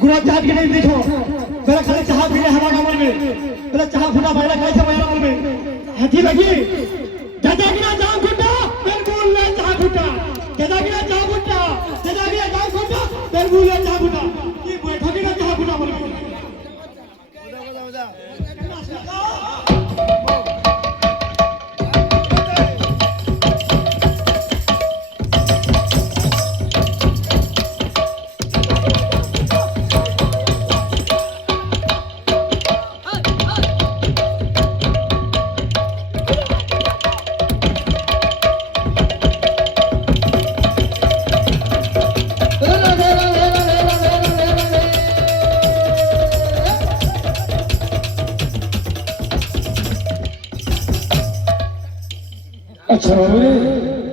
गुलाब चाहत के नहीं देखो पहले खाली चाह पीने हवा का मन में पहले चाह फुटा पहले कैसे मेरा मन में हाथी लगी दादा गिरा जाम फुटा फिर बोल ले चाह फुटा दादा गिरा जाम फुटा दादा गिरा जाम फुटा फिर बोल ले चाह फुटा ये बैठो गिरा चाह फुटा मन में अच्छा